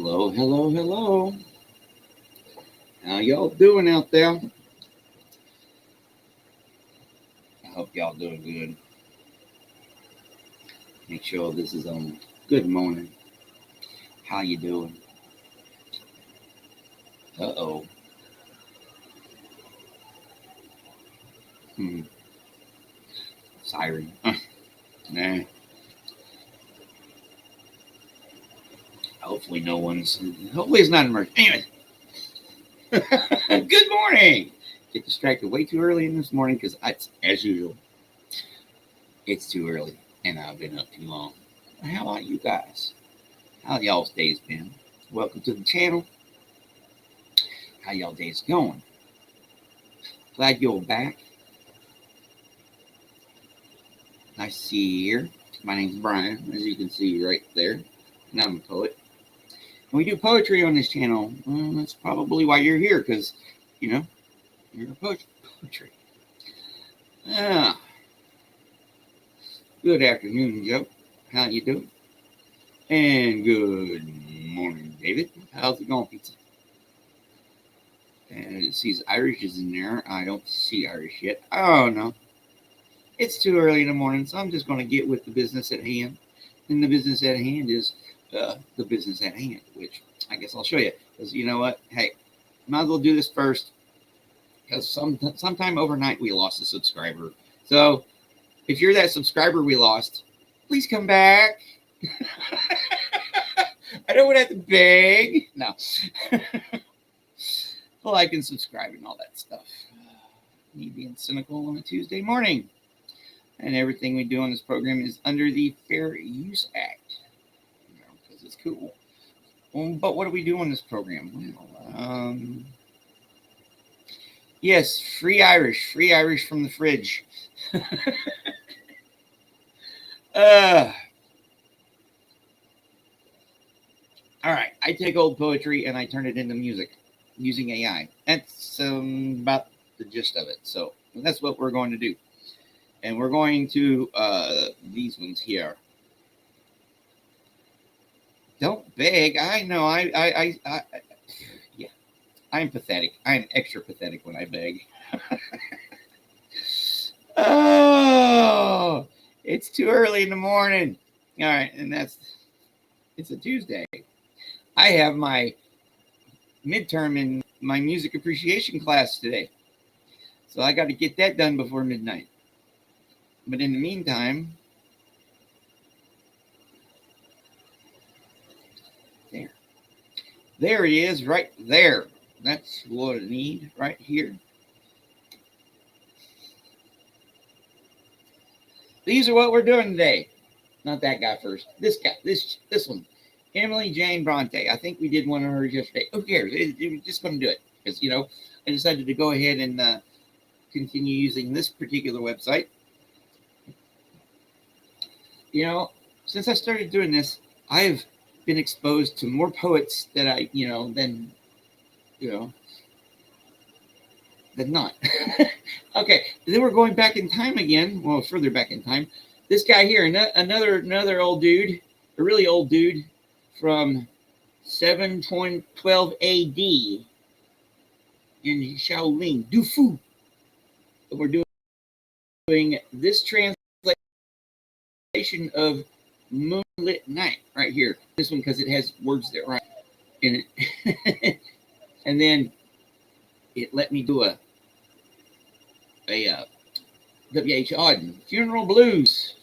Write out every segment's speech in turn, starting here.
Hello, hello, hello. How y'all doing out there? I hope y'all doing good. Make sure this is on. Good morning. How you doing? Uh-oh. Hmm. Siren. Nah. Hopefully no one's. Hopefully it's not an emergency. Anyway. Good morning. Get distracted way too early in this morning because as usual, it's too early and I've been up too long. How about you guys? How y'all's days been? Welcome to the channel. How y'all days going? Glad you're back. Nice to see you here. My name's Brian, as you can see right there. And I'm a poet. And we do poetry on this channel. That's probably why you're here, because, you're a poetry. Ah. Good afternoon, Joe. How you doing? And good morning, David. How's it going, pizza? And it sees Irish is in there. I don't see Irish yet. Oh, no. It's too early in the morning, so I'm just going to get with the business at hand. And the business at hand is the business at hand, which I guess I'll show you. Because you know what? Hey, might as well do this first. Because sometime overnight we lost a subscriber. So if you're that subscriber we lost, please come back. I don't want to have to beg. No. Like and subscribe and all that stuff. Me being cynical on a Tuesday morning. And everything we do on this program is under the Fair Use Act. Because it's cool. But what do we do on this program? Well, yes, free Irish from the fridge. All right, I take old poetry and I turn it into music using AI. That's about the gist of it. So that's what we're going to do. And we're going to these ones here. Don't beg. I know. Yeah. I'm pathetic. I'm extra pathetic when I beg. Oh, it's too early in the morning. All right, and it's a Tuesday. I have my midterm in my music appreciation class today. So I got to get that done before midnight. But in the meantime, there it is right there. That's what I need right here. These are what we're doing today. Not that guy first. This guy, this one. Emily Jane Bronte. I think we did one of hers yesterday. Who cares? We're just going to do it. Because, I decided to go ahead and continue using this particular website. Since I started doing this, I've been exposed to more poets that than not. Okay, then we're going back in time again. Well, further back in time. This guy here, another old dude, a really old dude from 712 AD in Shaolin, Du Fu. We're doing this translation of Moonlit Night right here. This one because it has words that rhyme in it. And then it let me do a W.H. Auden, Funeral Blues.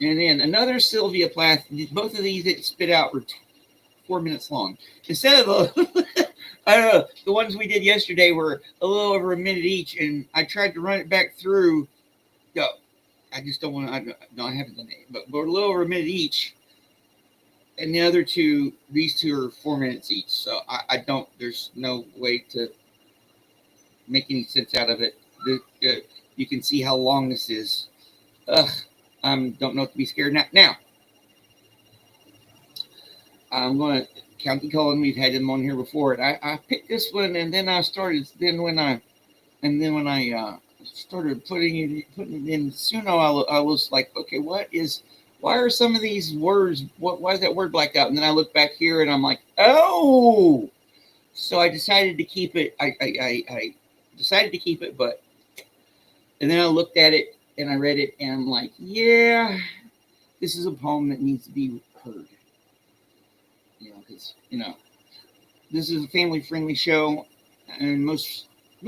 And then another Sylvia Plath. Both of these that spit out were 4 minutes long. Instead of I don't know, the ones we did yesterday were a little over a minute each, and I tried to run it back through. I just don't want to. No, I haven't done it, but we're a little over a minute each. And the other two, these two are 4 minutes each. So I don't. There's no way to make any sense out of it. You can see how long this is. Don't know what to be scared now. Now, I'm going to County Cullen. We've had him on here before. And I picked this one, and then I started. Then when I started putting it in Suno, I was like, okay, what is why are some of these words, why is that word blacked out? And then I look back here and I'm like, oh, so I decided to keep it. I decided to keep it, but, and then I looked at it and I read it and I'm like, yeah, this is a poem that needs to be heard. Because, this is a family-friendly show, and most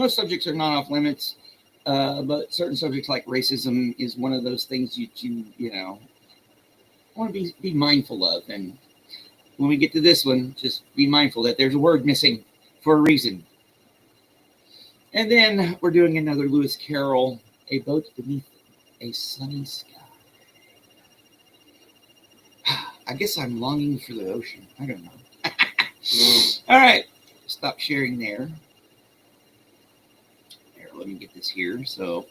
subjects are not off limits, but certain subjects like racism is one of those things you want to be mindful of. And when we get to this one, just be mindful that there's a word missing for a reason. And then we're doing another Lewis Carroll, A Boat Beneath a Sunny Sky. I guess I'm longing for the ocean. I don't know. All right. Stop sharing there. There, let me get this here. So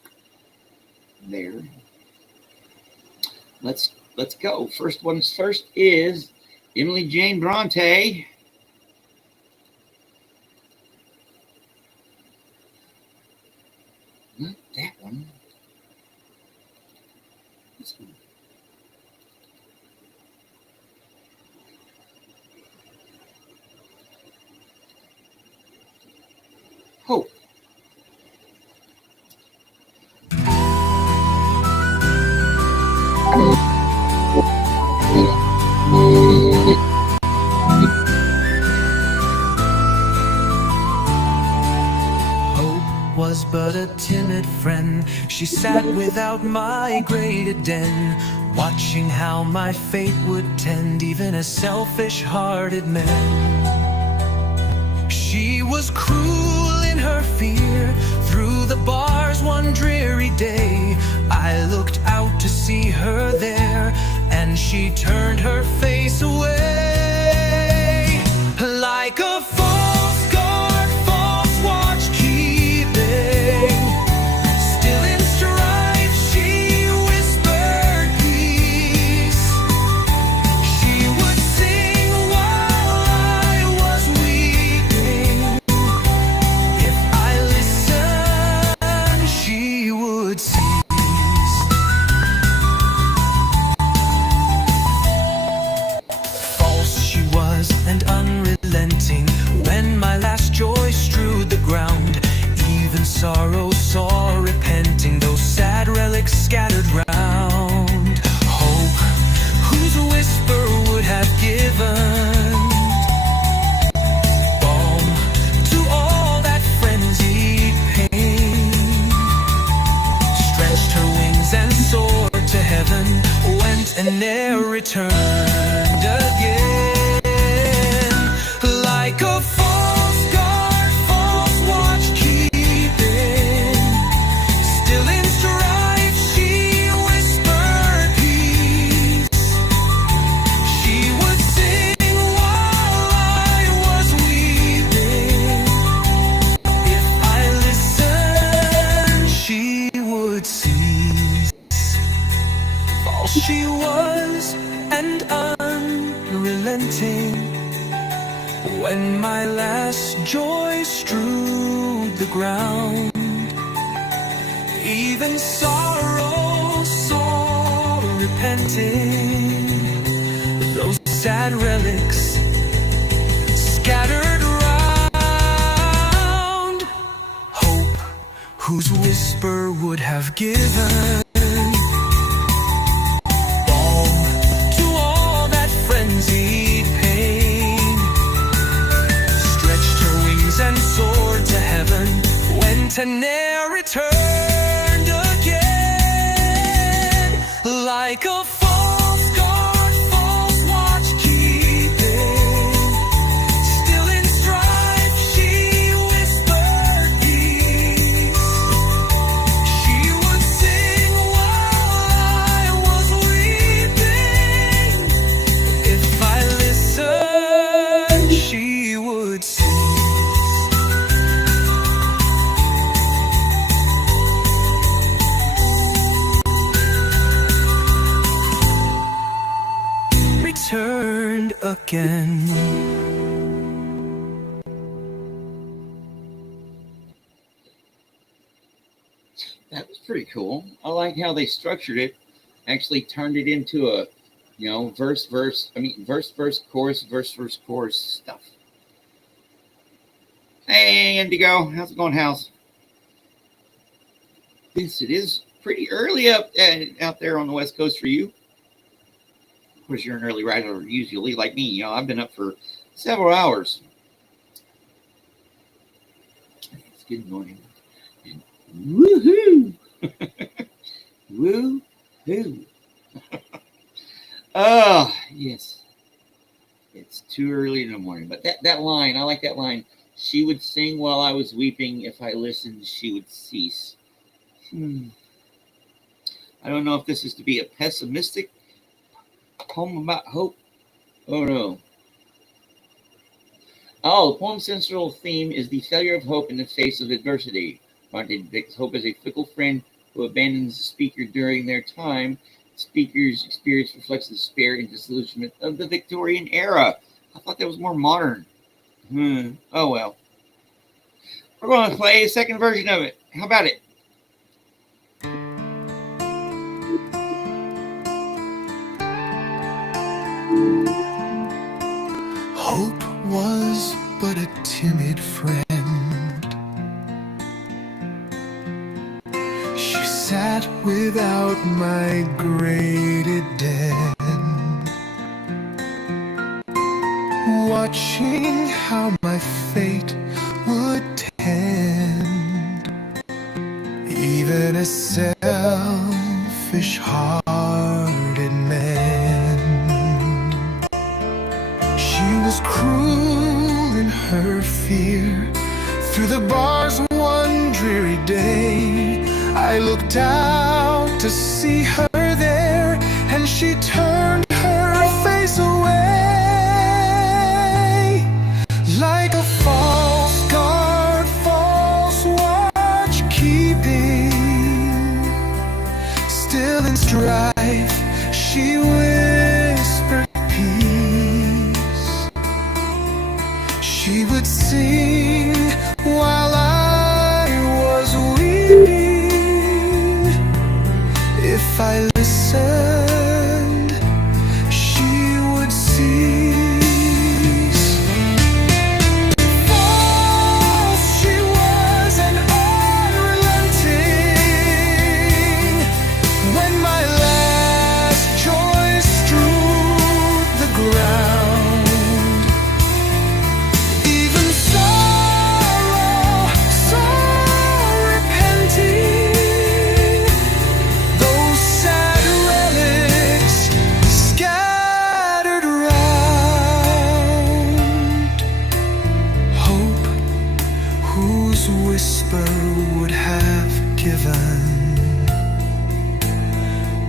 there. Let's go. First one's first is Emily Jane Bronte. Not that one. This one. Hope. Hope was but a timid friend. She sat without my graded den, watching how my fate would tend even as selfish-hearted men. She was cruel in her fear. Through the bars one dreary day, I looked out to see her there, and she turned her face away. Like a false guard, false watch keeping, still in strife she whispered peace. She would sing while I was weeping. If I listened, she would cease. False she was and unrelenting. When my last joy strewed the ground, even sorrow saw repenting, those sad relics scattered round. Hope, whose whisper would have given balm to all that frenzied pain, stretched her wings and soared to heaven, went and ne'er returned again. Like a false guard, false watch keeping, still in strife she whispered peace. She would sing while I was weeping. If I listened, she would cease. False she was and unrelenting. When my last joy strewed the ground, even sorrow saw repenting, those sad relics scattered round. Hope, whose whisper would have given balm to all that frenzied pain, stretched her wings and soared to heaven, went and ne'er returned again. Like a false guard, false watch keeping, still in strife she whispered peace. She would sing while I was weeping. If I listened, she would cease. Returned again. That was pretty cool. I like how they structured it. Actually turned it into verse, verse, chorus stuff. Hey, Indigo, how's it going, house? Yes, it is pretty early out there on the West Coast for you. Of course, you're an early riser usually, like me. I've been up for several hours. It's good morning. And woohoo! Woohoo! Oh, yes. It's too early in the morning. But that line, I like that line. She would sing while I was weeping. If I listened, she would cease. I don't know if this is to be a pessimistic poem about hope. Oh, no. Oh, the poem's central theme is the failure of hope in the face of adversity. Bronte depicts hope as a fickle friend who abandons the speaker during their time. The speaker's experience reflects the despair and disillusionment of the Victorian era. I thought that was more modern. Oh, well. We're going to play a second version of it. How about it? Hope was but a timid friend. She sat without my graded den, watching how my fate would tend. Even a selfish-hearted man, she was cruel in her fear. Through the bars one dreary day, I looked out to see her there, and she turned her face away. Like a false guard, false watch keeping, still in strife, she whispered peace. She would sing while I was weeping. If I listened, she would cease. False she was and unrelenting. When my last joy strewed the ground, even sorrow, so repenting, those sad relics scattered round. Hope, whose whisper would have given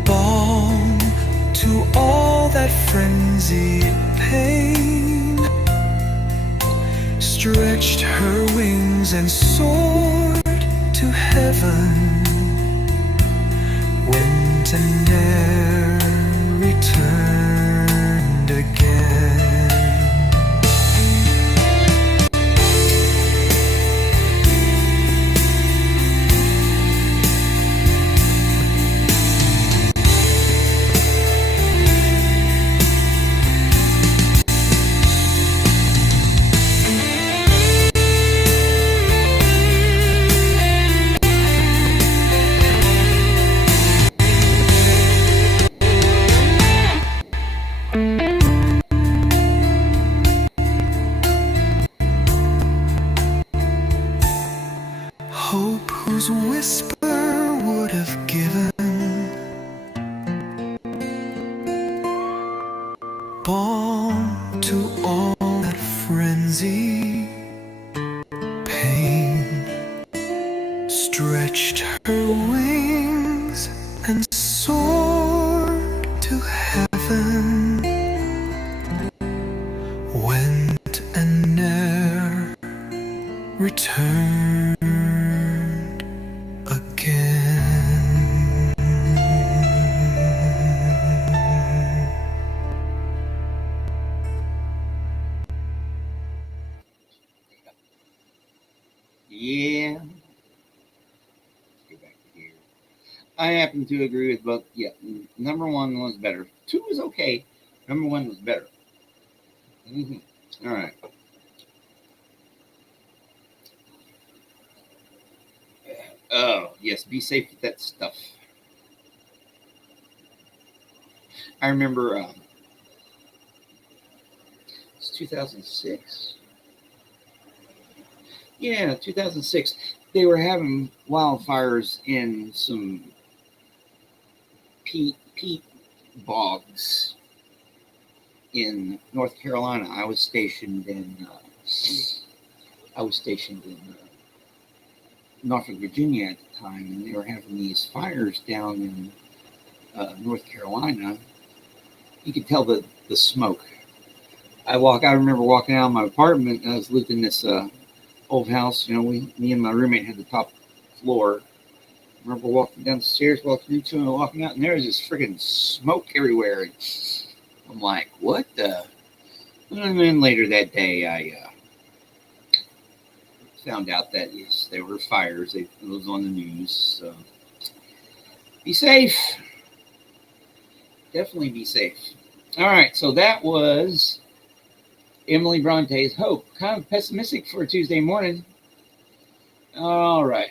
balm to all that frenzied pain, stretched her wings and soared to heaven, went and ne'er returned again. Hope, whose whisper would have given balm to all that frenzy pain, stretched her wings and soared to heaven, went and ne'er returned again. I happen to agree with both. Yeah, number one was better. Two was okay. Number one was better. All right. Oh, yes, be safe with that stuff. I remember it's 2006. Yeah, 2006. They were having wildfires in some peat bogs in North Carolina. I was stationed in Norfolk, Virginia at the time, and they were having these fires down in North Carolina. You could tell the smoke. I remember walking out of my apartment. I was living in this old house. You know, me and my roommate had the top floor. I remember walking down the stairs, walking into and walking out, and there was this freaking smoke everywhere. And I'm like, what the? And then later that day, I found out that, yes, there were fires. It was on the news. So be safe. Definitely be safe. All right, so that was Emily Bronte's Hope. Kind of pessimistic for a Tuesday morning. All right.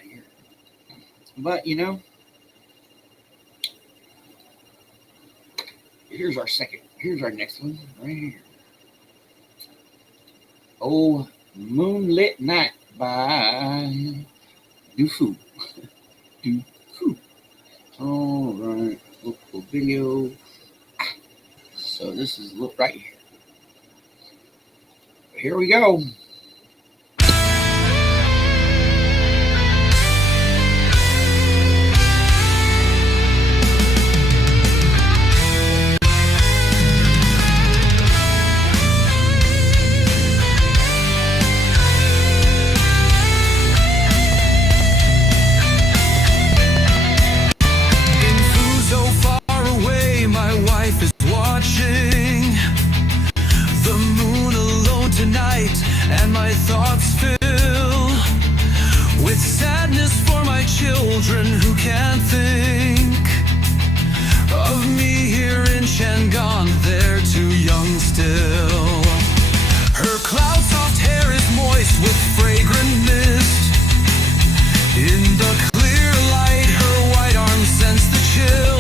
But, you know, here's our next one right here. Oh, Moonlit Night by Dufu. Dufu. All right, local video. So this is right here. Here we go. And my thoughts fill with sadness for my children who can't think of me here in Shangon. They're too young still. Her cloud soft hair is moist with fragrant mist. In the clear light, her white arms sense the chill.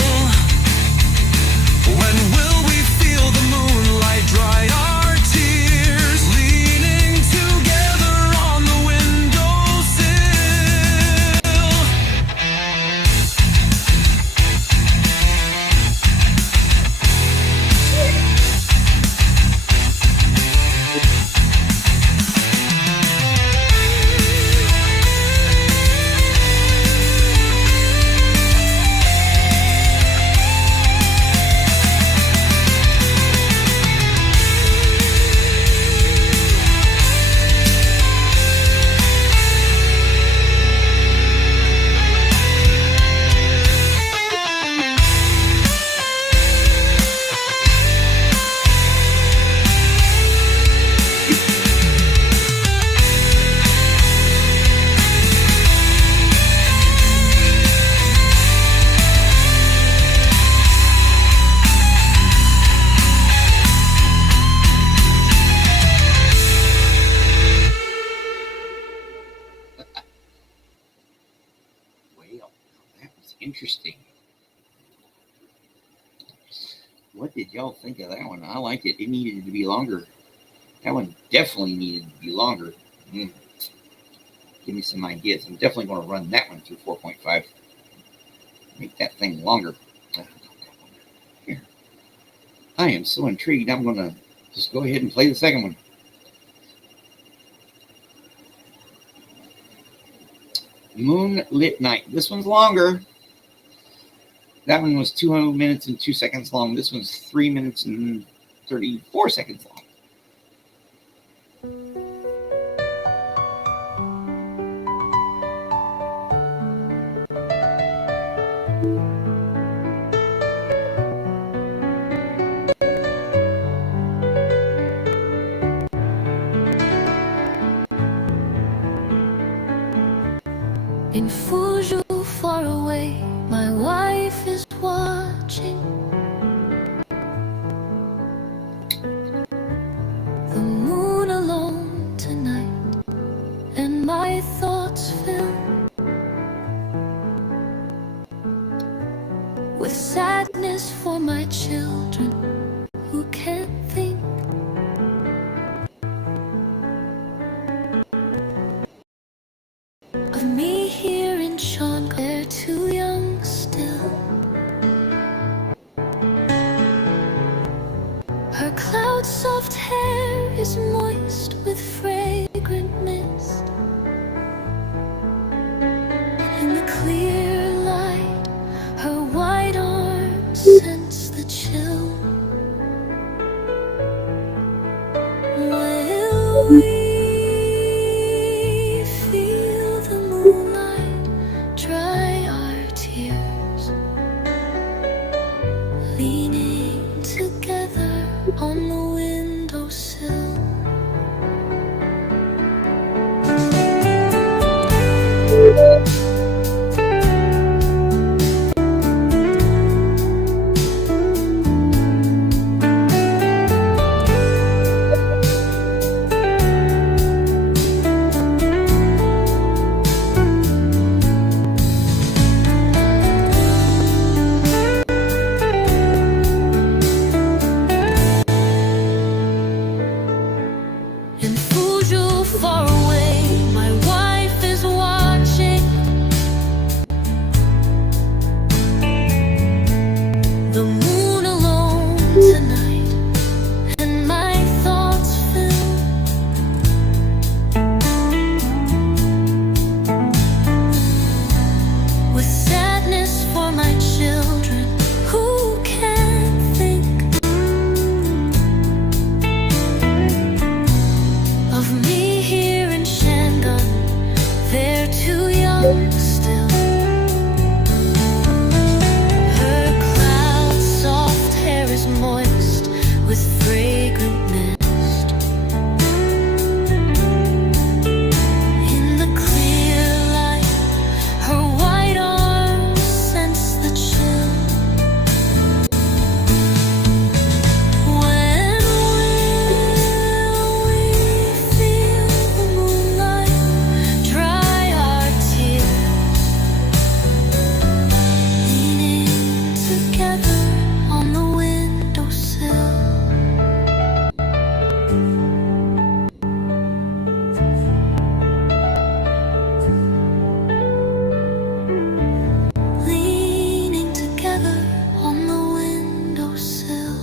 When will we feel the moonlight dry our tears? Leaning together on the windowsill. Well, that was interesting. What did y'all think of that one? I liked it. It needed to be longer. That one definitely needed to be longer. Give me some ideas. I'm definitely going to run that one through 4.5. Make that thing longer. Here. I am so intrigued. I'm going to just go ahead and play the second one. Moonlit Night. This one's longer. That one was 2 minutes and 2 seconds long. This one's 3 minutes and 34 seconds long. In Fuzhou, far away, my wife cloud's soft hair is moist with fragrant mist. In the clear light, her white arms sense the chill. Will we feel the moonlight dry our tears, leaning together on the windowsill? In Fuzhou, far away, my wife is watching the moon alone tonight, and my thoughts fill with sadness for my children who can't think of me here in Shandong. They're too young still. Her cloud's soft hair is moist with fragrant mist. In the clear light, her white arms sense the chill. When will we feel the moonlight dry our tears, leaning together on the windowsill? Leaning together on the windowsill.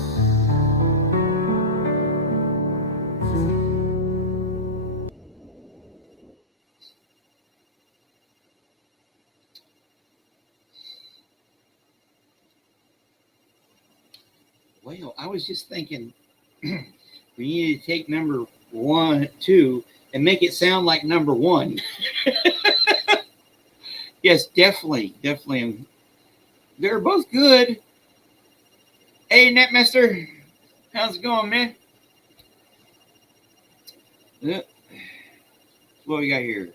Well, I was just thinking we need to take number 1, 2, and make it sound like number 1. Yes, definitely. They're both good. Hey, Netmaster, how's it going, man? What we got here?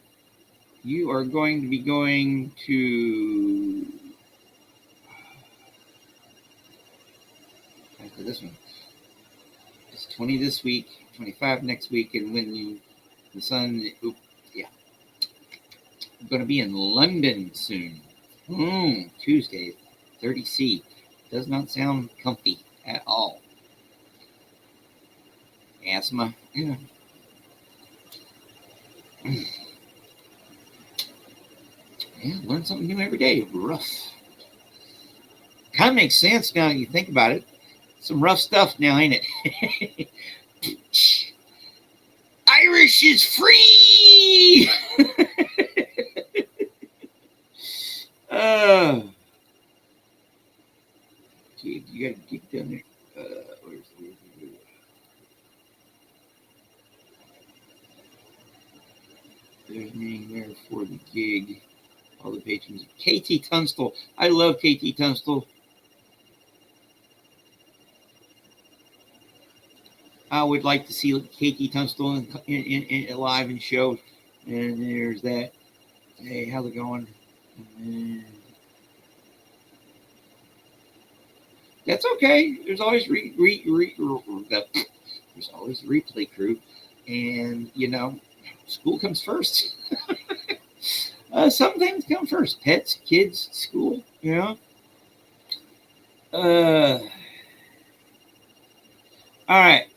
You are going to be going to this one. It's 20 this week, 25 next week, and when the sun, yeah, I'm going to be in London soon. Tuesday, 30C. Does not sound comfy at all. Asthma, yeah. Yeah, learn something new every day. Rough. Kind of makes sense now that you think about it. Some rough stuff now, ain't it? Irish is free! Dude, you gotta get down there. Where's there's me there for the gig. All the patrons. KT Tunstall. I love KT Tunstall. I would like to see KT Tunstall in live and show. And there's that. Hey, how's it going? That's okay. There's always there's always the replay crew, and school comes first. Some things come first: pets, kids, school. All right.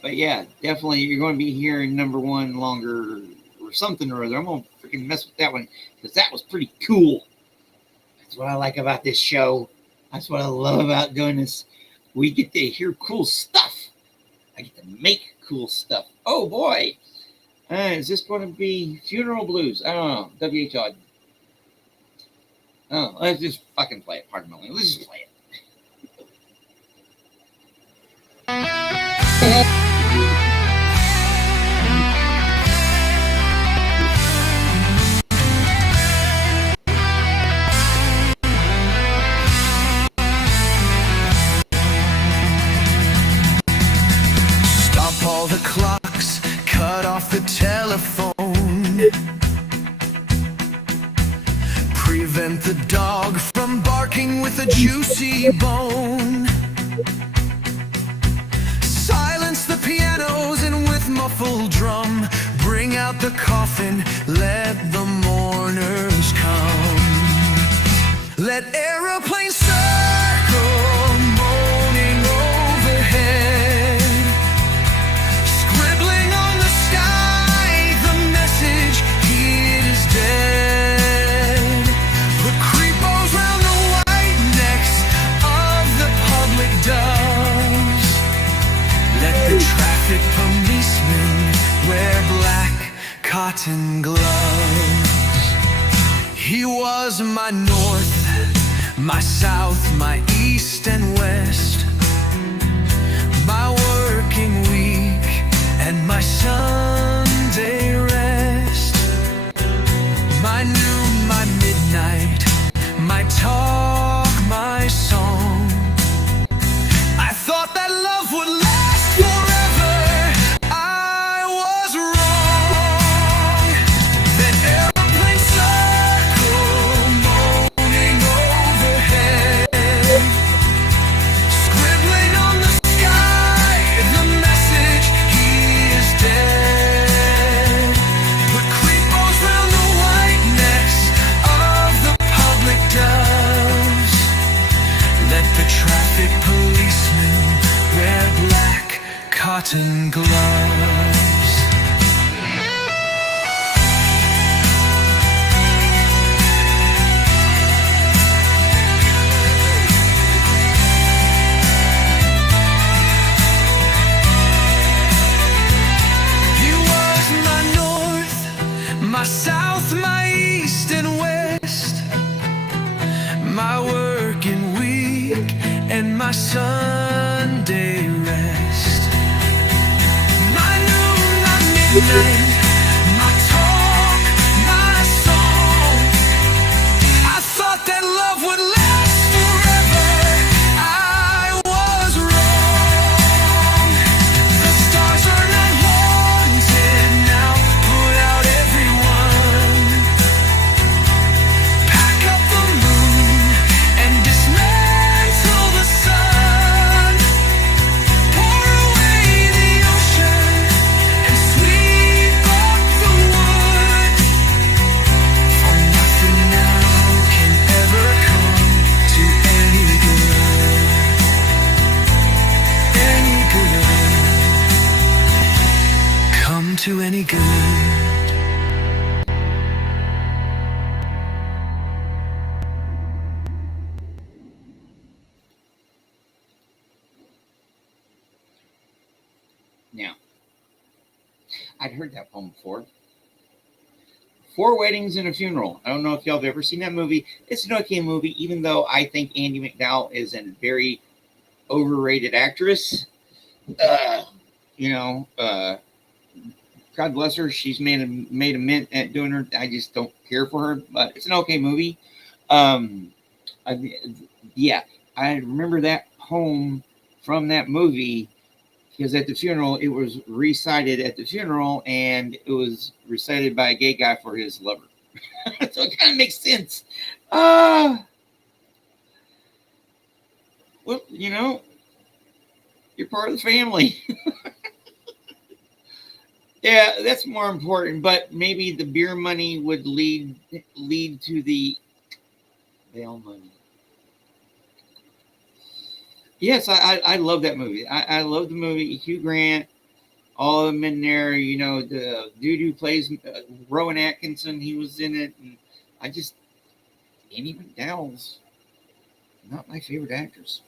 But yeah, definitely you're going to be hearing number 1 longer or something or other. I'm going to freaking mess with that one because that was pretty cool. That's what I like about this show. That's what I love about doing this. We get to hear cool stuff. I get to make cool stuff. Oh boy. Is this going to be Funeral Blues? I don't know. WH. Oh, let's just fucking play it. Pardon me. Let's just play it. Stop all the clocks, cut off the telephone. Prevent the dog from barking with a juicy bone. Silence the pianos and with muffled drum, bring out the coffin, let the mourners come. Let aeroplanes circle, moaning overhead, scribbling on the sky the message, he is dead. Put creepos round the white necks of the public doves. Let the traffic policemen wear black cotton gloves. He was my north, my south, my east and west, my working week and my Sunday rest, my noon, my midnight, my talk, my song. I thought that love would last forever. I was wrong. That airplane circle, moaning overhead, scribbling on the sky the message, he is dead. Put creepos round the white necks of the public doves. Let the traffic policemen wear black cotton gloves. He was my north, my south, my east and west, my working week and my Sunday rest, my noon, my midnight, my talk, my song. I thought that love would last forever. I was wrong. The stars are not wanted now. Put out everyone. Pack up the moon and dismantle the sun. Pour away the ocean and sweep up the wood. For nothing now can ever come to any good. Any good. Come to any good. Now, I'd heard that poem before. Four Weddings and a Funeral. I don't know if y'all have ever seen that movie. It's an okay movie, even though I think Andie MacDowell is a very overrated actress. God bless her. She's made a mint at doing her. I just don't care for her, but it's an okay movie. I remember that poem from that movie because at the funeral, it was recited at the funeral, and it was recited by a gay guy for his lover. So it kind of makes sense. Well, you're part of the family. Yeah, that's more important. But maybe the beer money would lead to the bail money. Yes, I love that movie. I love the movie. Hugh Grant, all of them in there. The dude who plays Rowan Atkinson, he was in it. And Andie MacDowell's not my favorite actress.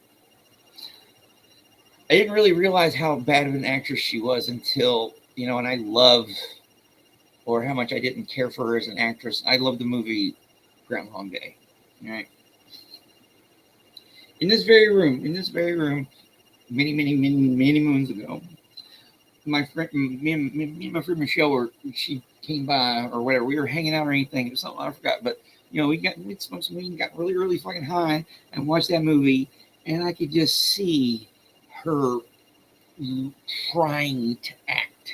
I didn't really realize how bad of an actress she was until, and I love, or how much I didn't care for her as an actress. I love the movie Groundhog Day. All right. In this very room, many, many, many, many moons ago, my friend, me and my friend Michelle she came by or whatever. We were hanging out or anything. It was something I forgot, but we'd smoked some weed and got really, really fucking high and watched that movie, and I could just see her trying to act.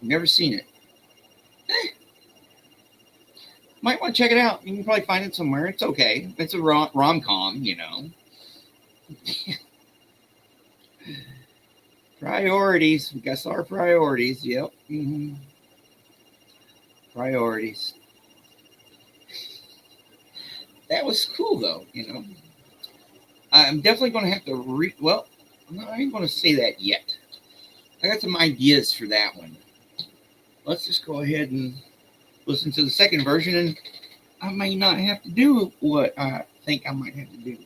Never seen it. Might want to check it out. You can probably find it somewhere. It's okay. It's a rom-com, Priorities. We got our priorities. Yep. Mm-hmm. Priorities. That was cool, though, I'm definitely going to have to well, I'm not even going to say that yet. I got some ideas for that one. Let's just go ahead and listen to the second version, and I may not have to do what I think I might have to do.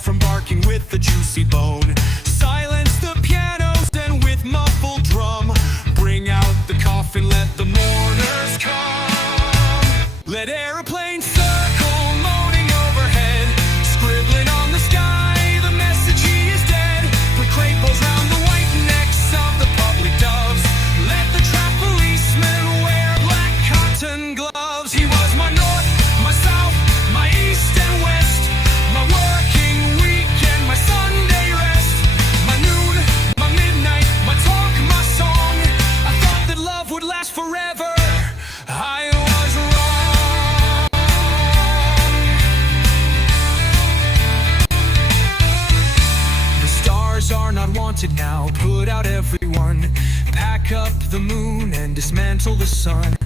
From barking with the juicy bone. Silence the pianos and with muffled drum. Bring out the coffin, let the mourners come. Let airplanes circle, moaning overhead. Scribbling on the sky, the message he is dead. Put cradles round the white necks of the public doves. Let the trap policemen wear black cotton gloves. He was my north, my south, my east and west. My working weekend, my Sunday rest, my noon, my midnight, my talk, my song. I thought that love would last forever. I was wrong. The stars are not wanted now. Put out everyone. Pack up the moon and dismantle the sun.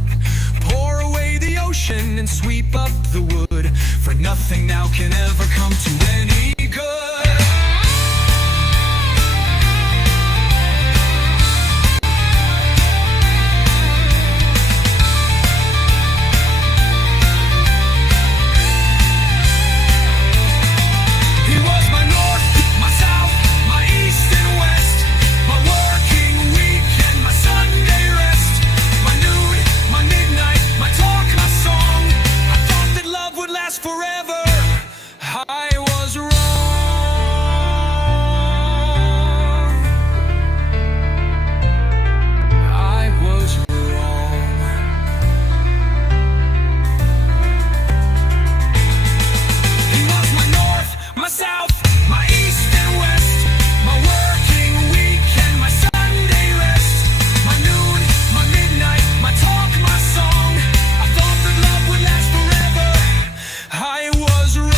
Pour away the ocean and sweep up the wood. For nothing now can ever come to any good. He was my north, my south, my east and west. My working week and my Sunday rest. My noon, my midnight, my talk, my song. I thought that love would last forever. I was wrong. I was wrong. He was my north, my south, my east and west. My working week and my Sunday rest. My noon, my midnight, my talk, my song. I thought that love would last forever. I was wrong.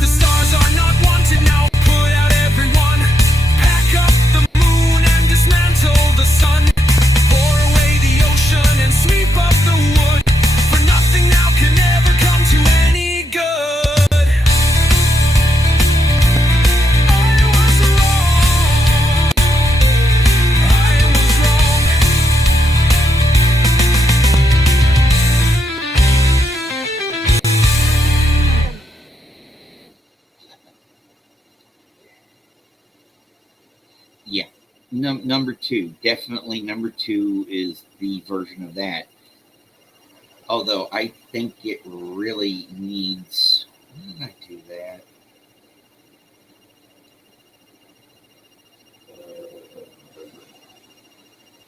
The stars are not wanted now. Put out everyone. Pack up the moon and dismantle the sun. Pour away the ocean and sweep up the wood. For nothing now can ever come to any good. I was wrong. I was wrong. Yeah. Number two. Definitely number two is the version of that. Although I think it really needs. Why did I do that?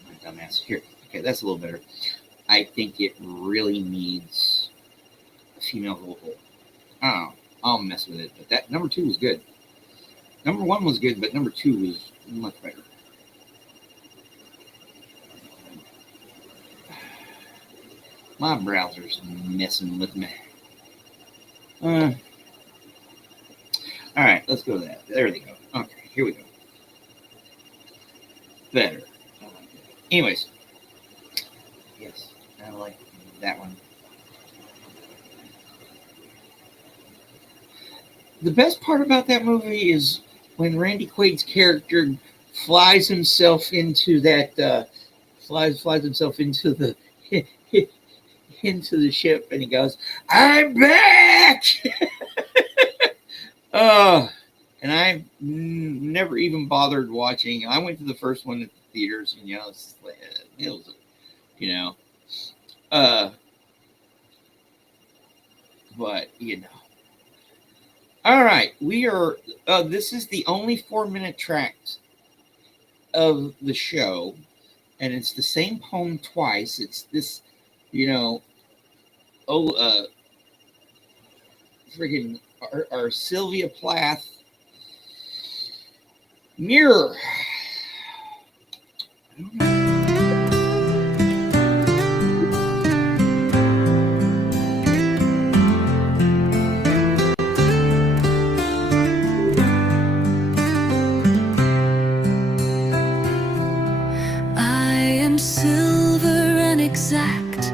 My dumbass. Here. Okay, that's a little better. I think it really needs a female vocal. I don't know. I'll mess with it. But that number 2 was good. Number 1 was good, but number 2 was much better. My browser's messing with me. All right, let's go to that. There they go. Okay, here we go. Better. I like that. Anyways. Yes, I like that one. The best part about that movie is when Randy Quaid's character flies himself into that flies himself into the into the ship, and he goes, "I'm back!" And I never even bothered watching. I went to the first one at the theaters, and it was, but All right, we are. This is the only 4-minute track of the show, and it's the same poem twice. It's this, friggin' our Sylvia Plath Mirror. Exact.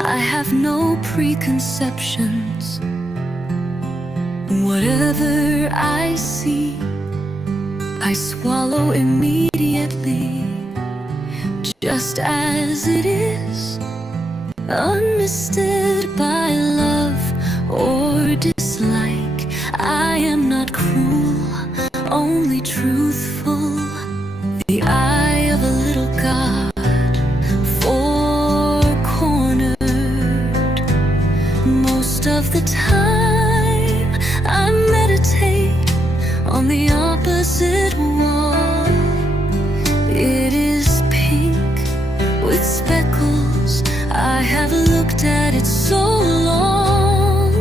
I have no preconceptions. Whatever I see, I swallow immediately, just as it is, unmisted by love or dislike. I am not cruel, only truthful, the eye of a little God. Of the time I meditate on the opposite wall. It is pink with speckles. I have looked at it so long.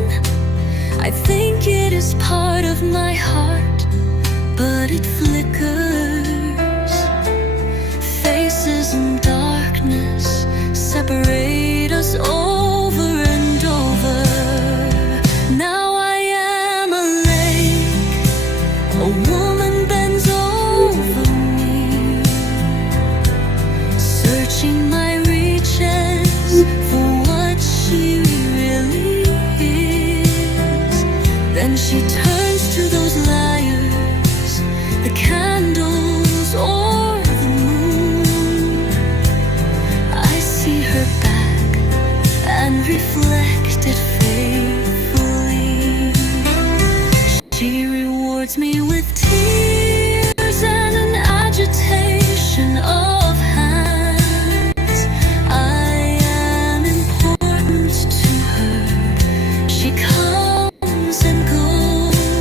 I think it is part of my heart, but it flickers. Faces in darkness separate us over and over. Now I am a lake, a woman bends over me, searching my reaches for what she really is. Then she turns to those liars, the candles or the moon. I see her back and reflect it faithfully. She rewards me with tears and an agitation of hands. I am important to her. She comes and goes.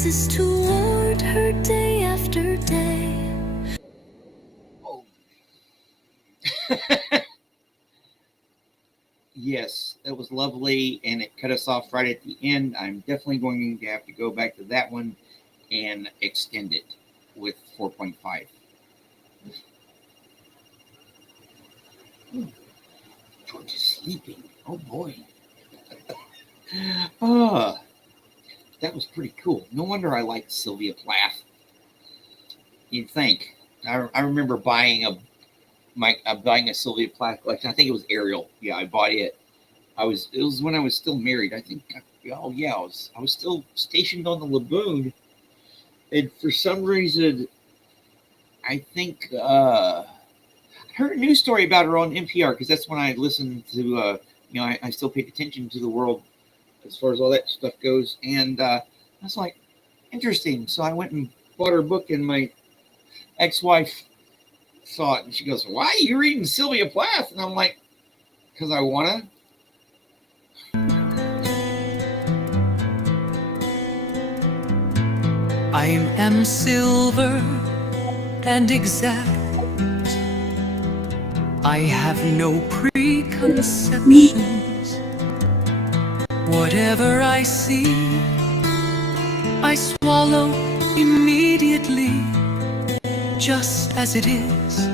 rises toward her day after day. Oh. Yes, that was lovely, and it cut us off right at the end. I'm definitely going to have to go back to that one and extend it with 4.5. George is sleeping. Oh boy. That was pretty cool. No wonder I liked Sylvia Plath. You'd think. I remember buying a Sylvia Plath collection. I think it was Ariel. Yeah, I bought it. It was when I was still married. I think. Oh yeah, I was still stationed on the Laboon, and for some reason, I think I heard a news story about her on NPR because that's when I listened to. I still paid attention to the world as far as all that stuff goes, and I was like, interesting. So I went and bought her book, and my ex-wife saw it, and she goes, "Why are you reading Sylvia Plath?" And I'm like, "Because I wanna." I am silver and exact. I have no preconceptions. Whatever I see, I swallow immediately, just as it is,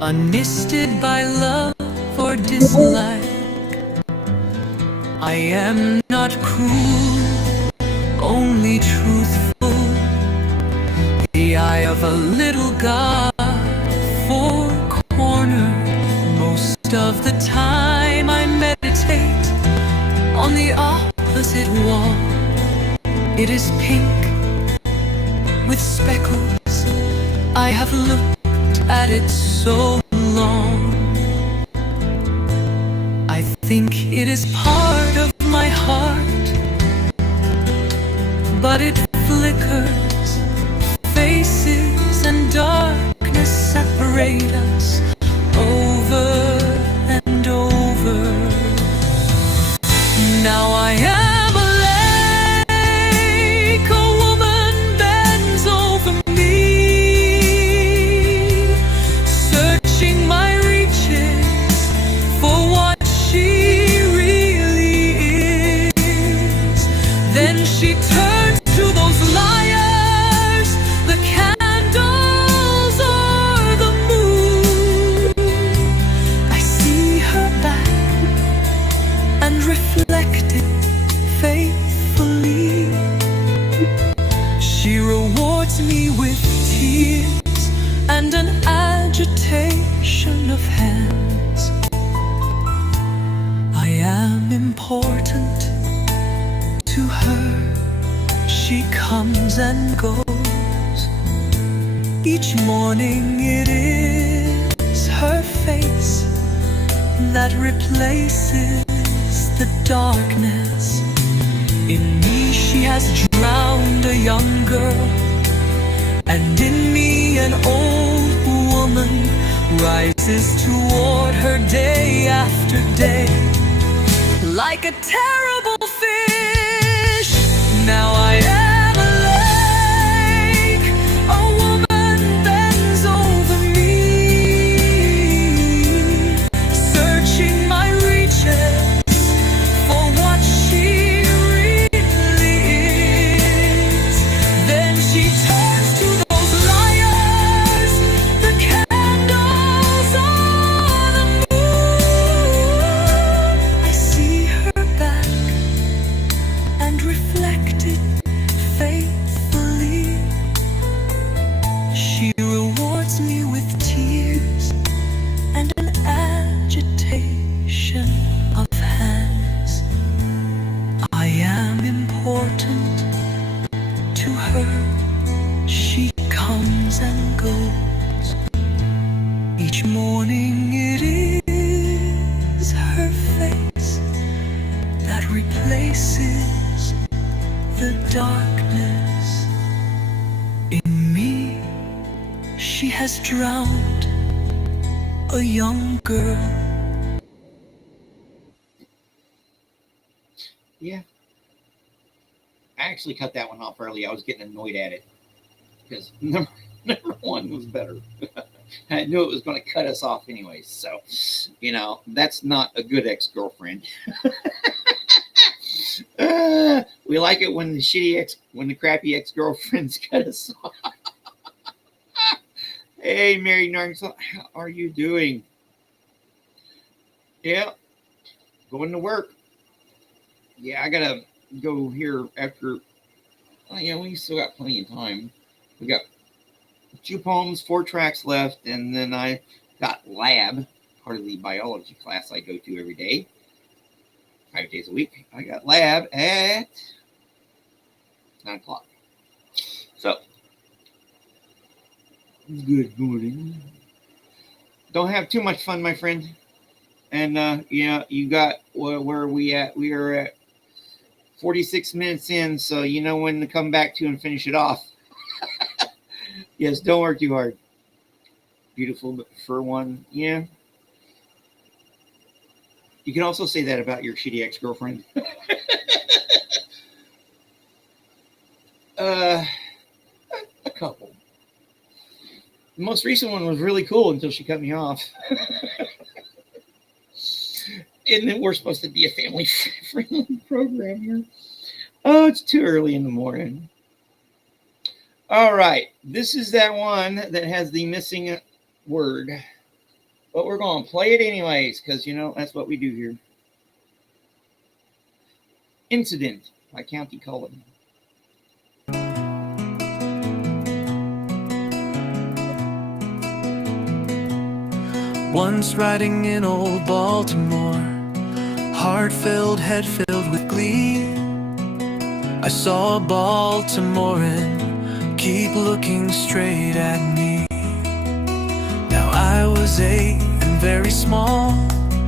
unmisted by love or dislike. I am not cruel, only truthful. The eye of a little god, four corner. Most of the time I meditate on the opposite wall. It is pink with speckles. I have looked at it so long. I think it is part of my heart, but it flickers. Faces and darkness separate us over and over. Now I am a lake, a woman bends over me, searching my reaches for what she really is. Then she turns to those liars, the candles or the moon. I see her back and reflect it faithfully. She rewards me with tears and an agitation of hands. I am important to her. She comes and goes. Each morning it is her face that replaces the darkness. In me she has drowned a young girl, and in me an old woman rises toward her day after day. Like a terrible fish, now I am a lake, a woman bends over me, searching my reaches for what she really is. Then she turns to those liars, the candles on the moon. I see her back and reflect it faithfully. She rewards me with tears and an agitation of hands. I am important to her. She comes and goes. Each morning it is her face that replaces the darkness. In me she has drowned a young girl. Yeah. I actually cut that one off early. I was getting annoyed at it because number one was better. I knew it was going to cut us off anyways. So, that's not a good ex-girlfriend. We like it when the crappy ex-girlfriends cut us off. Hey, Mary Narnsel, how are you doing? Yeah, going to work. Yeah, I gotta go here after. Oh, yeah, we still got plenty of time. We got 2 poems, 4 tracks left, and then I got lab, part of the biology class I go to every day, 5 days a week. I got lab at 9 o'clock. So, good morning. Don't have too much fun, my friend. And, you got where are we at? We are at 46 minutes in, so you know when to come back to and finish it off. Yes, don't work too hard. Beautiful, but for one, yeah. You can also say that about your shitty ex-girlfriend. A couple. The most recent one was really cool until she cut me off. And then we're supposed to be a family-friendly program here. Oh, it's too early in the morning. All right. This is that one that has the missing word. But we're going to play it anyways because, that's what we do here. Incident by County Cullen. Once riding in old Baltimore, heart filled, head filled with glee, I saw a Baltimorean keep looking straight at me. Now I was 8 and very small,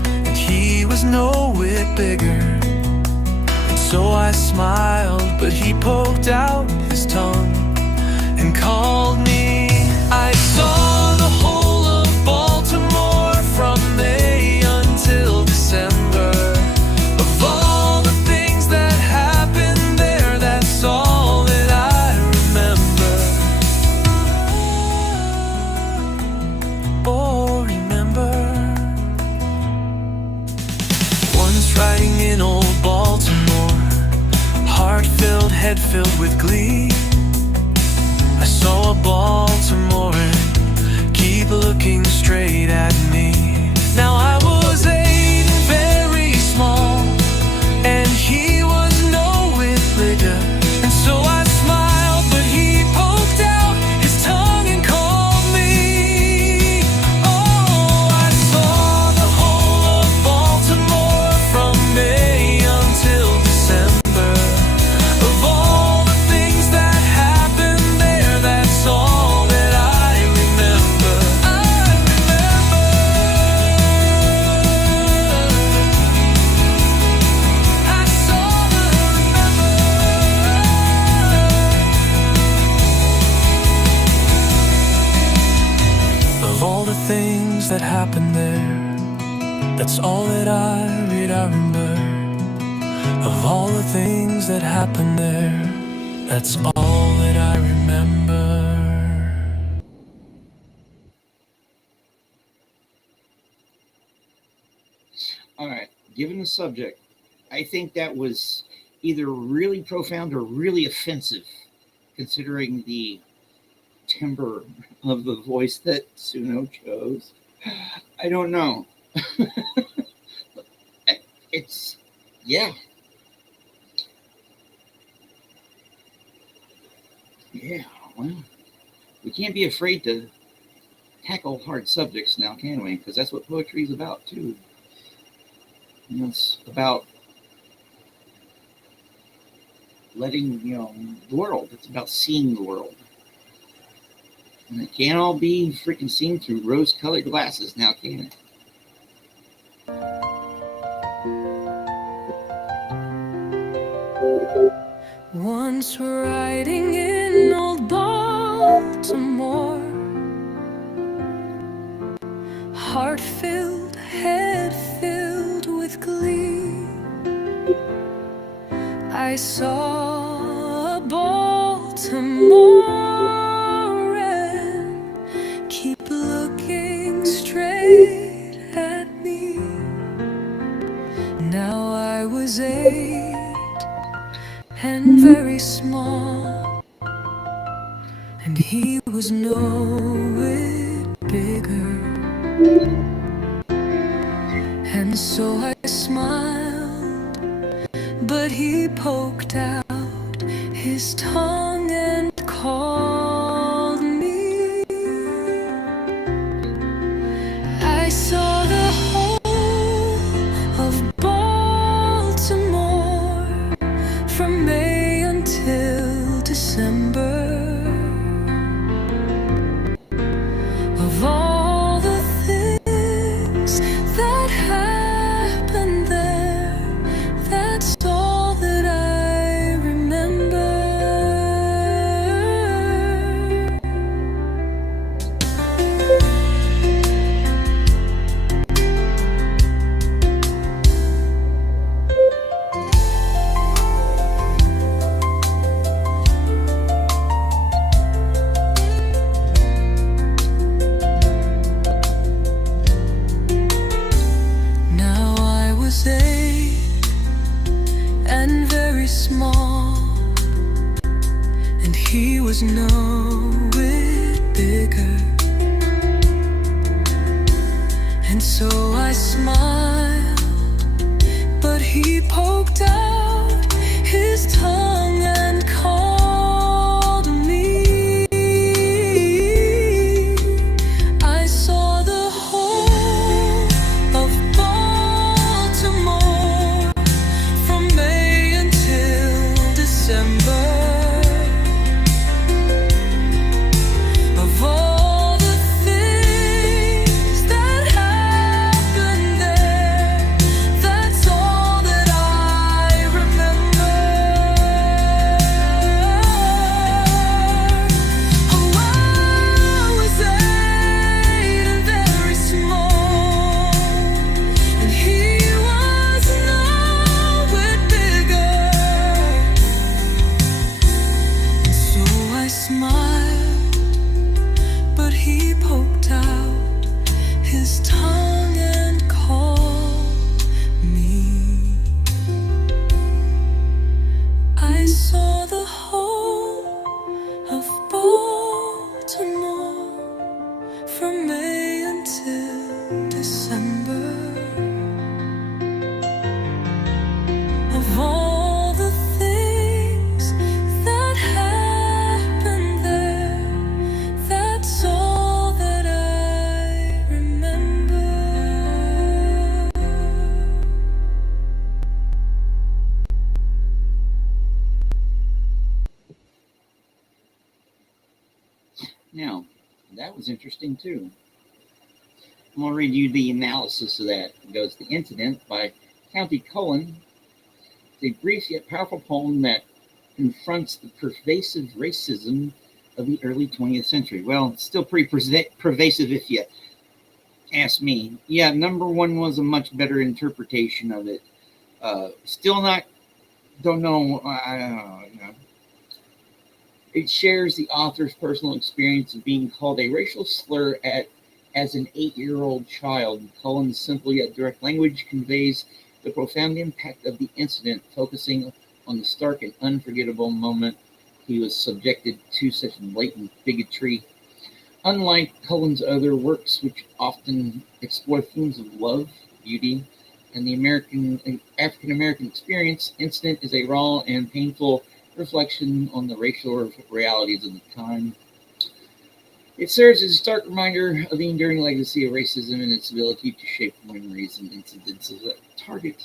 and he was no whit bigger. And so I smiled, but he poked out his tongue and called me. I saw the whole of Baltimore from May until December. Of all the things that happened there, that's all that I remember. Oh, remember. Once riding in old Baltimore, heart filled, head filled with glee, I saw a Baltimorean keep looking straight at me. Now I was 8 and very small, and he was no whit bigger. And so I smiled, but he poked out his tongue and called me. Oh, I saw the whole of Baltimore from May until December. Of all the things that happened there, that's all that I remember. I saw the Of all the things that happened there, that's all that I remember. Of all the things that happened there, that's all that I remember. All right. Given the subject, I think that was either really profound or really offensive, considering the timbre of the voice that Suno chose. I don't know. It's, yeah. Yeah, well, we can't be afraid to tackle hard subjects now, can we? Because that's what poetry is about, too. It's about letting, the world. It's about seeing the world. And it can't all be freaking seen through rose-colored glasses now, can it? Once riding in old Baltimore, heart filled, head filled with glee, I saw Baltimore and keep looking straight at me. Now I was 8 and very small, and he was no whit bigger. And so I smiled, but he poked out his tongue and called me. I saw the whole of Baltimore from May until December. Of all the things that happened there, that's all that I remember. Now I was 8 and very small, and he was no whit bigger. And so I smiled, but he poked out his tongue and called me. I saw the whole of Baltimore from May until December. Of all the things that happened there, that's all that I remember. Oh, I was 8 and very small, and he was no whit bigger. So I smiled, but he poked out his tongue and called me. I saw the whole of Baltimore from May until December. Of all the things that happened there, that's all that I remember. Now, that was interesting too. I'm going to read you the analysis of that. It goes, The Incident by County Cullen. It's a brief yet powerful poem that confronts the pervasive racism of the early 20th century. Well, it's still pretty pervasive if you ask me. Yeah, number one was a much better interpretation of it. Still not, don't know, I don't know, you know. It shares the author's personal experience of being called a racial slur as an 8-year-old child. Cullen's simple yet direct language conveys the profound impact of the incident, focusing on the stark and unforgettable moment he was subjected to such blatant bigotry. Unlike Cullen's other works, which often explore themes of love, beauty, and the African American experience, Incident is a raw and painful reflection on the racial realities of the time. It serves as a stark reminder of the enduring legacy of racism and its ability to shape memories and incidences that target.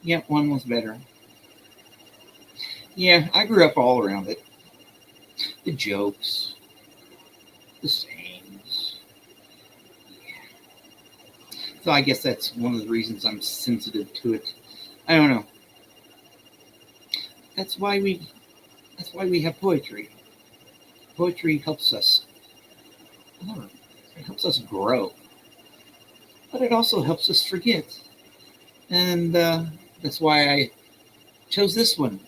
Yeah, one was better. Yeah, I grew up all around it. The jokes, the sayings. Yeah. So I guess that's one of the reasons I'm sensitive to it. I don't know. That's why we have poetry. Poetry helps us learn. It helps us grow. But it also helps us forget. And that's why I chose this one.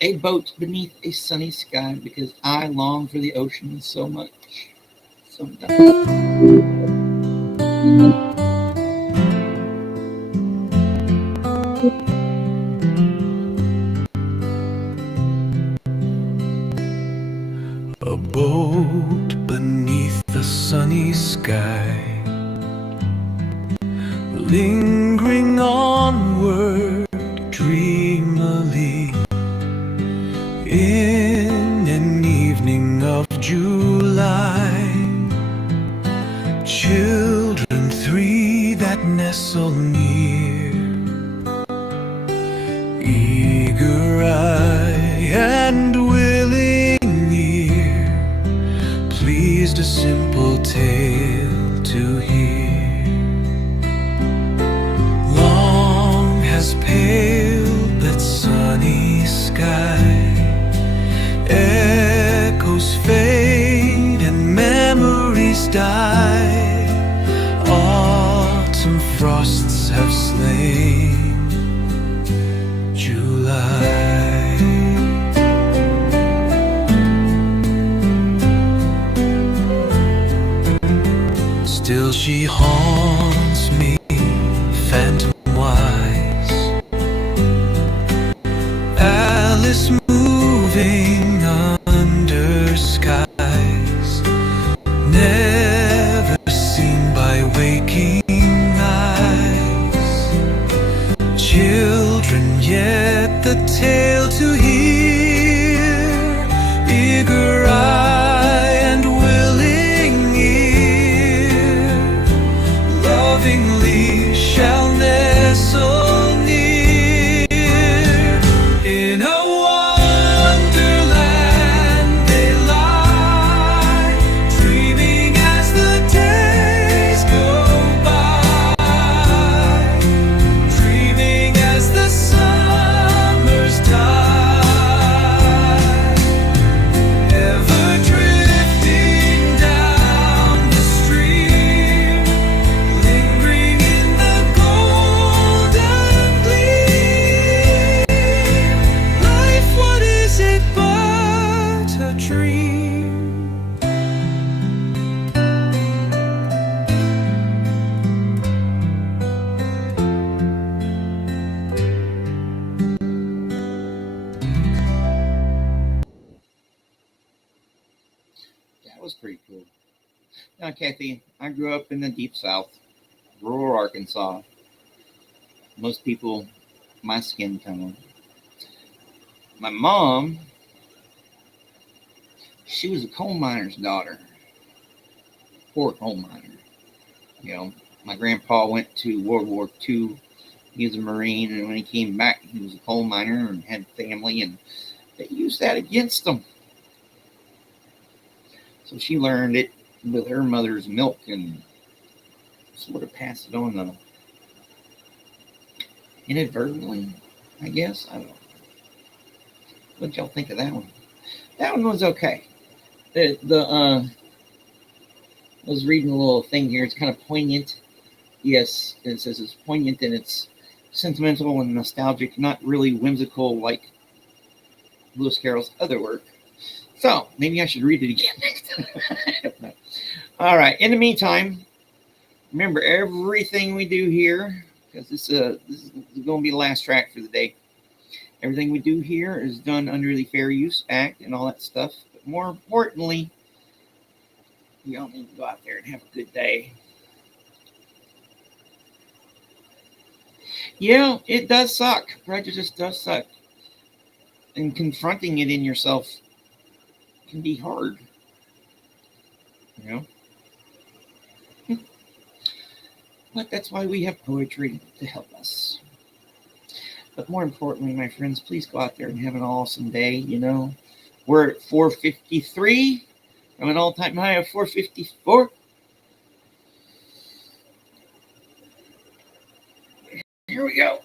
A boat beneath a sunny sky, because I long for the ocean so much. Sometimes. A boat beneath the sunny sky, lingering onward dreamily, in an evening of July. Children three that nestle near, eager eye and willing ear, pleased a simple tale to hear. Long has paled that sunny sky, echoes fade and memories die. Autumn frosts have slain July. Still she haunts me, phantom-wise, Alice moving under skies never seen by waking eyes. Children yet the tale to hear, eager eye and willing ear, lovingly shall nestle near. In a wonderland they lie, dreaming as the days go by, dreaming as the summers die, ever drifting down the stream, lingering in the golden gleam. Life, what is it but a dream? That was pretty cool. Now, Kathy, I grew up in the deep south, rural Arkansas. Most people, my skin tone. My mom, she was a coal miner's daughter. Poor coal miner. You know, my grandpa went to World War II. He was a Marine, and when he came back, he was a coal miner and had family, and they used that against him. So she learned it with her mother's milk and sort of passed it on inadvertently, I guess. I don't know. What y'all think of that one? That one was okay. I was reading a little thing here. It's kind of poignant. Yes, it says it's poignant and it's sentimental and nostalgic, not really whimsical like Lewis Carroll's other work. So maybe I should read it again next time. I don't know. All right. In the meantime, remember everything we do here, because this is going to be the last track for the day. Everything we do here is done under the Fair Use Act and all that stuff. But more importantly, y'all need to go out there and have a good day. Yeah, it does suck. Prejudice does suck. And confronting it in yourself can be hard. You know? But that's why we have poetry to help us. But more importantly, my friends, please go out there and have an awesome day. You know, we're at 453 from an all-time high of 454. Here we go.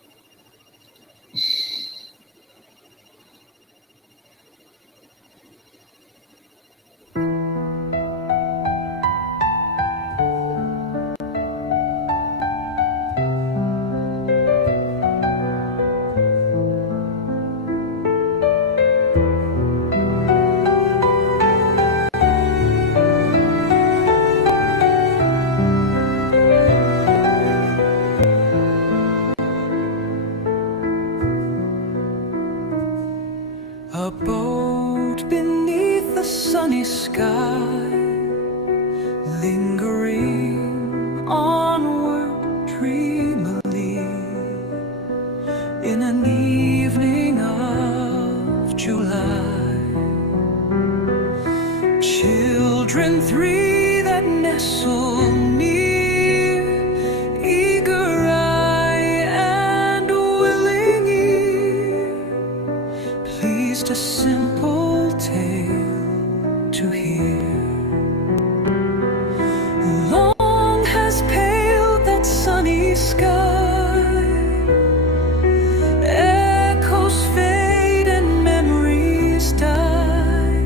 dreamily in an evening of July. Children three that nestle near, eager eye and willing ear, pleased a simple tale to hear. Long has paled that sunny sky, echoes fade and memories die.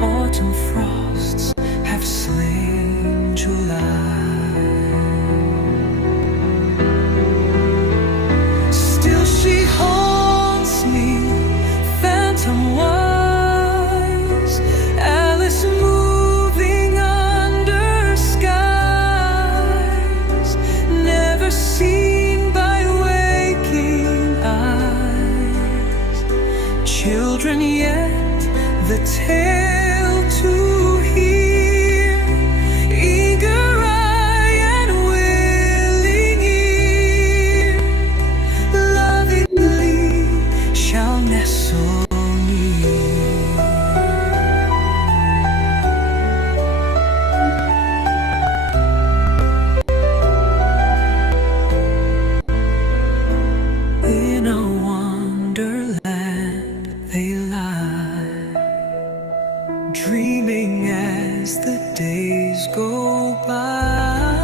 Autumn frosts have slain July. Still she haunts me, phantom wise, Alice moving under skies, never seen by waking eyes. Children yet the tale to hear, eager eye and willing ear, lovingly shall nestle near. In a wonderland they lie, dreaming as the days go by,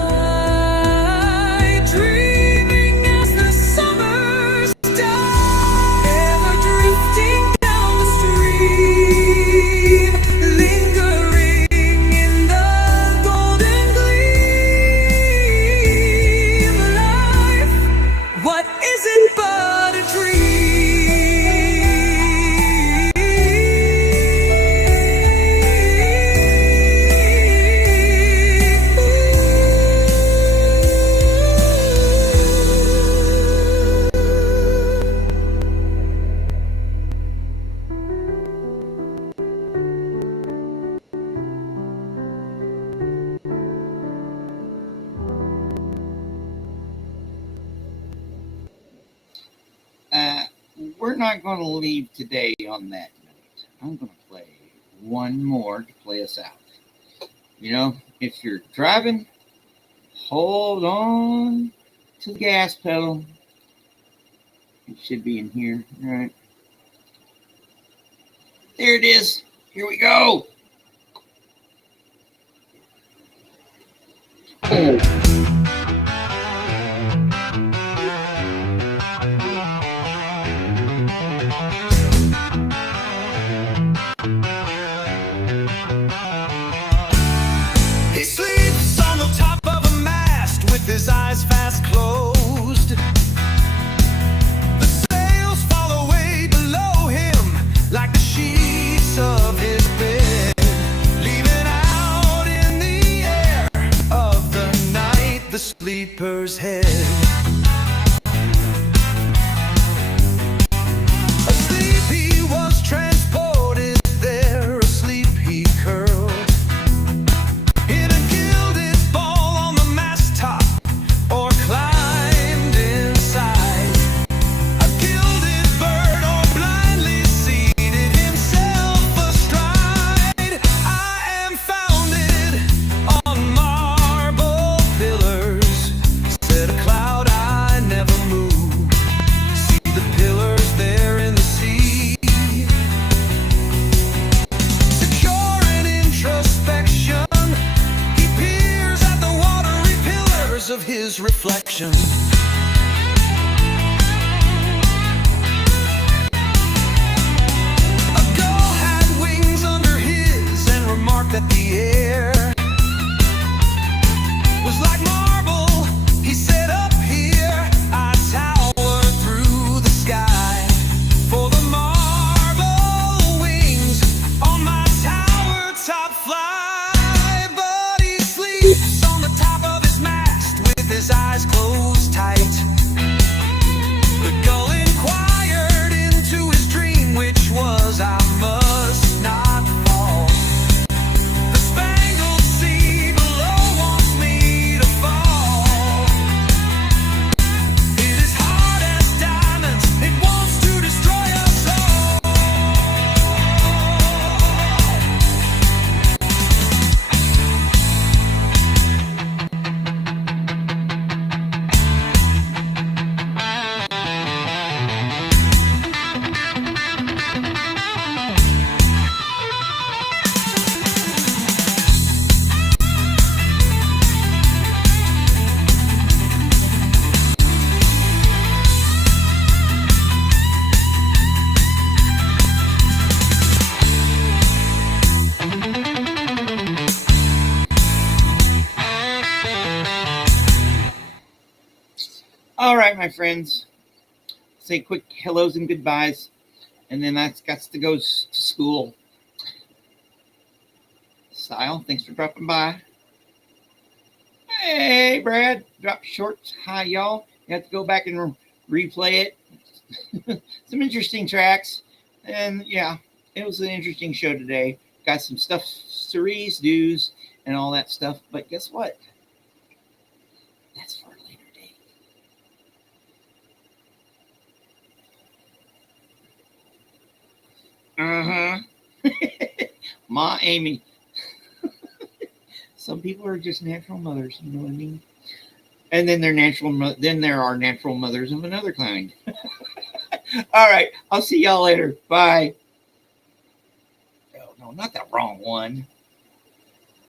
dreaming as the summers die, ever drifting down the stream, lingering in the golden gleam. Life, what is it but a dream? We're not going to leave today on that note. I'm going to play one more to play us out. You know, if you're driving, hold on to the gas pedal. It should be in here, right? There it is. Here we go. He sleeps on the top of a mast with his eyes fast closed. The sails fall away below him like the sheets of his bed, leaving out in the air of the night the sleeper's head. Asleep he was transported there, asleep he curled in a gilded ball on the mast top, or climbed inside a gilded bird, or blindly seated himself astride. I am founded on marble pillars, said a my friends. Say quick hellos and goodbyes. And then that's got to go to school. Style, thanks for dropping by. Hey, Brad, drop shorts. Hi, y'all. You have to go back and replay it. Some interesting tracks. And yeah, it was an interesting show today. Got some stuff, stories, do's, and all that stuff. But guess what? That's for a later date. Ma Amy. Some people are just natural mothers, you know what I mean? And then then there are natural mothers of another kind. All right, I'll see y'all later. Bye. Oh, no, not that wrong one.